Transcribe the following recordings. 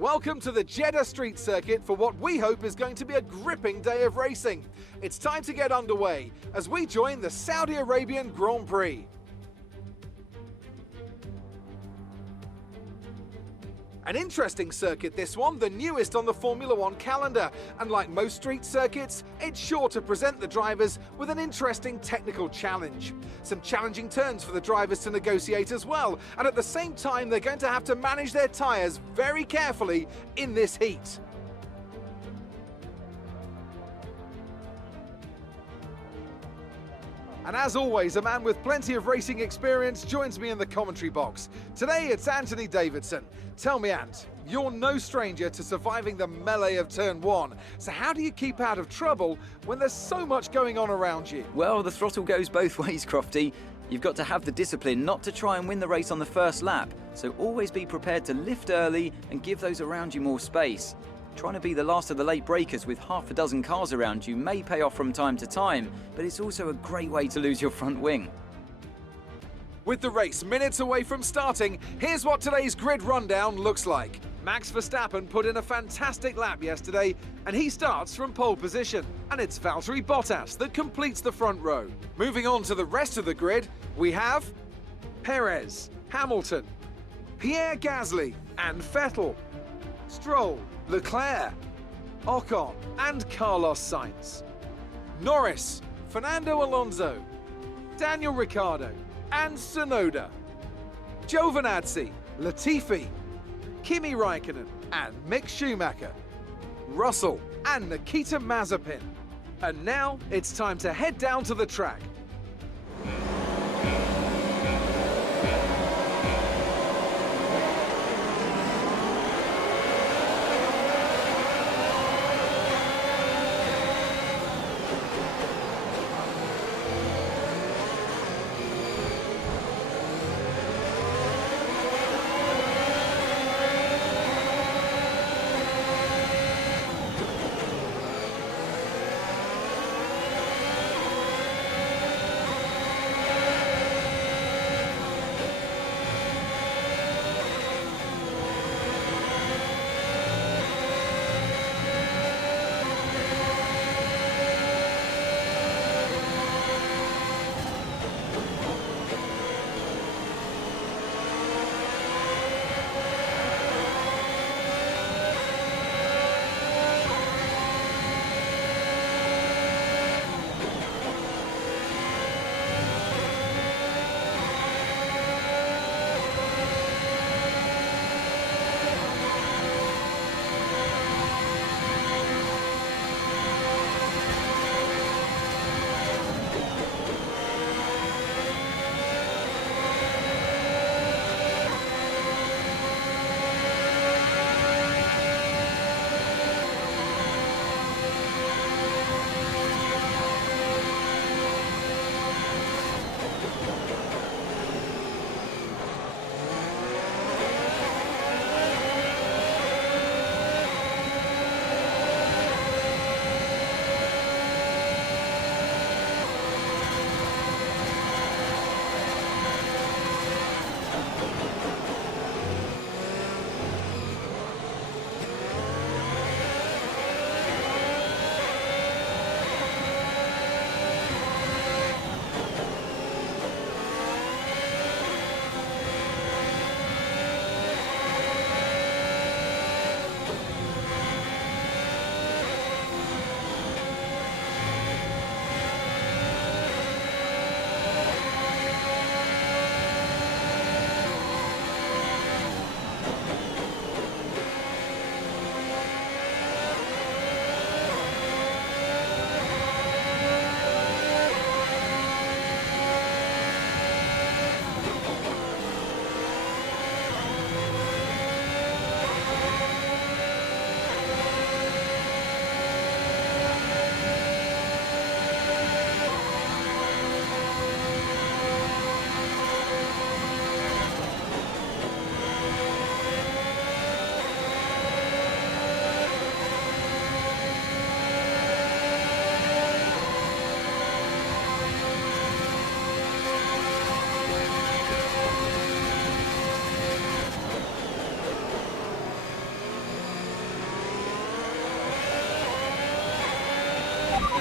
Welcome to the Jeddah street circuit for what we hope is going to be a gripping day of racing. It's time to get underway as we join the Saudi Arabian Grand Prix. An interesting circuit this one, the newest on the Formula One calendar, and like most street circuits, it's sure to present the drivers with an interesting technical challenge. Some challenging turns for the drivers to negotiate as well, and at the same time they're going to have to manage their tyres very carefully in this heat. And as always, a man with plenty of racing experience joins me in the commentary box. Today it's Anthony Davidson. Tell me, Ant, you're no stranger to surviving the melee of turn one. So how do you keep out of trouble when there's so much going on around you? Well, the throttle goes both ways, Crofty. You've got to have the discipline not to try and win the race on the first lap. So always be prepared to lift early and give those around you more space. Trying to be the last of the late breakers with half a dozen cars around you may pay off from time to time, but it's also a great way to lose your front wing. With the race minutes away from starting, here's what today's grid rundown looks like. Max Verstappen put in a fantastic lap yesterday, and he starts from pole position. And it's Valtteri Bottas that completes the front row. Moving on to the rest of the grid, we have Perez, Hamilton, Pierre Gasly and Vettel, Stroll, Leclerc, Ocon and Carlos Sainz, Norris, Fernando Alonso, Daniel Ricciardo and Tsunoda, Giovinazzi, Latifi, Kimi Raikkonen and Mick Schumacher, Russell and Nikita Mazepin. And now it's time to head down to the track.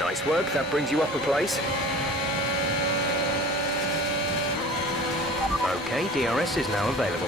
Nice work, that brings you up a place. Okay, DRS is now available.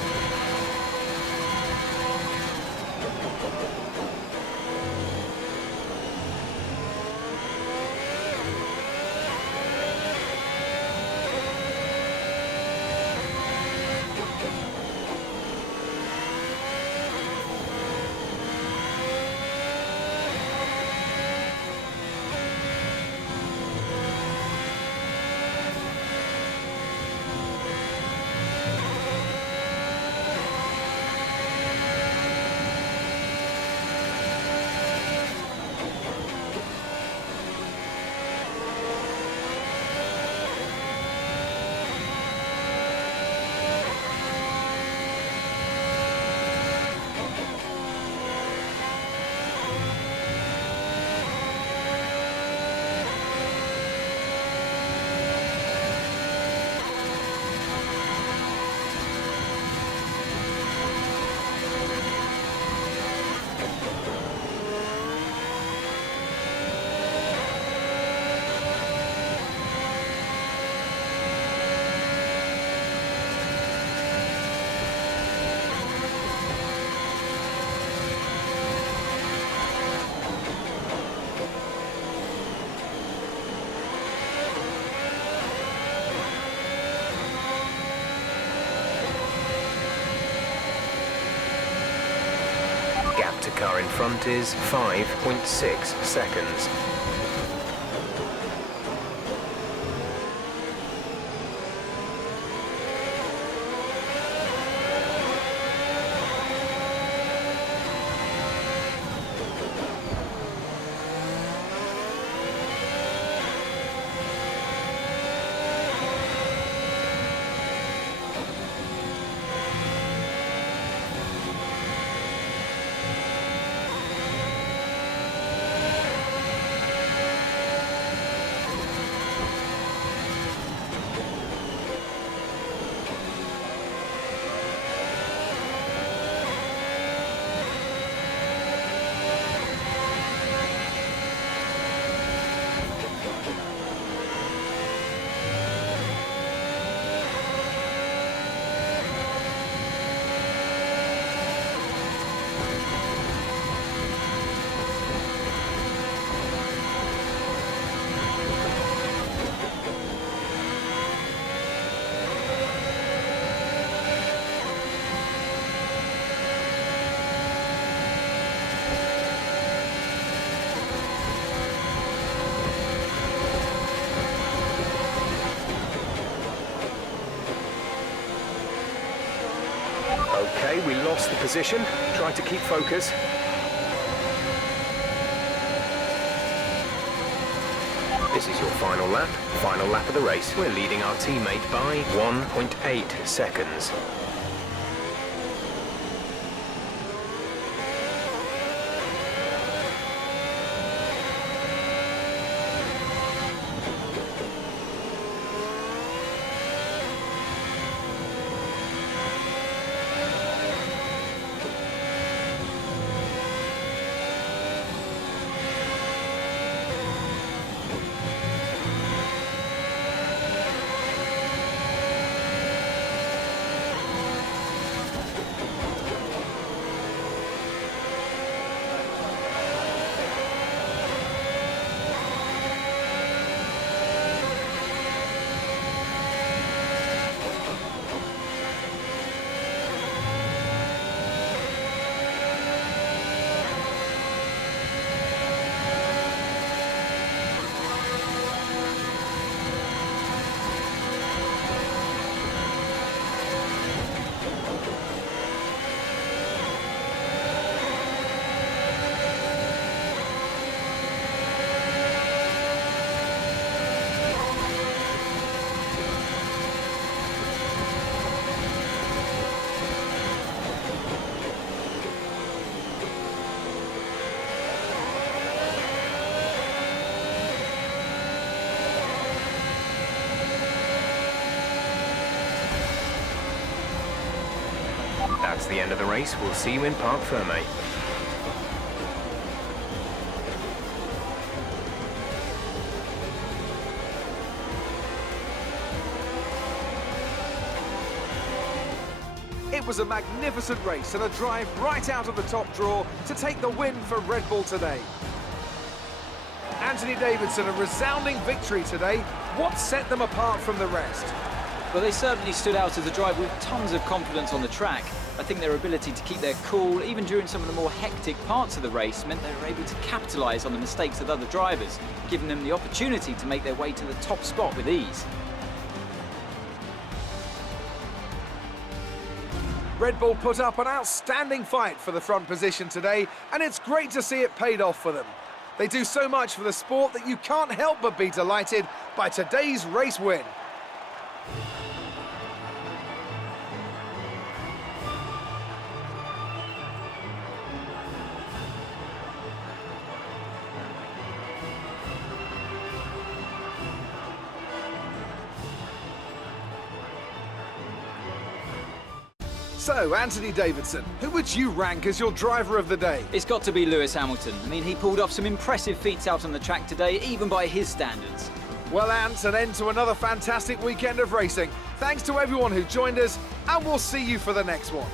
Gap to car in front is 5.6 seconds. Okay, we lost the position. Try to keep focus. This is your final lap of the race. We're leading our teammate by 1.8 seconds. That's the end of the race. We'll see you in Parc Fermé. It was a magnificent race and a drive right out of the top draw to take the win for Red Bull today. Anthony Davidson, a resounding victory today. What set them apart from the rest? Well, they certainly stood out as a driver with tons of confidence on the track. I think their ability to keep their cool, even during some of the more hectic parts of the race, meant they were able to capitalise on the mistakes of other drivers, giving them the opportunity to make their way to the top spot with ease. Red Bull put up an outstanding fight for the front position today, and it's great to see it paid off for them. They do so much for the sport that you can't help but be delighted by today's race win. So, Anthony Davidson, who would you rank as your driver of the day? It's got to be Lewis Hamilton. I mean, he pulled off some impressive feats out on the track today, even by his standards. Well, Ant, an end to another fantastic weekend of racing. Thanks to everyone who joined us, and we'll see you for the next one.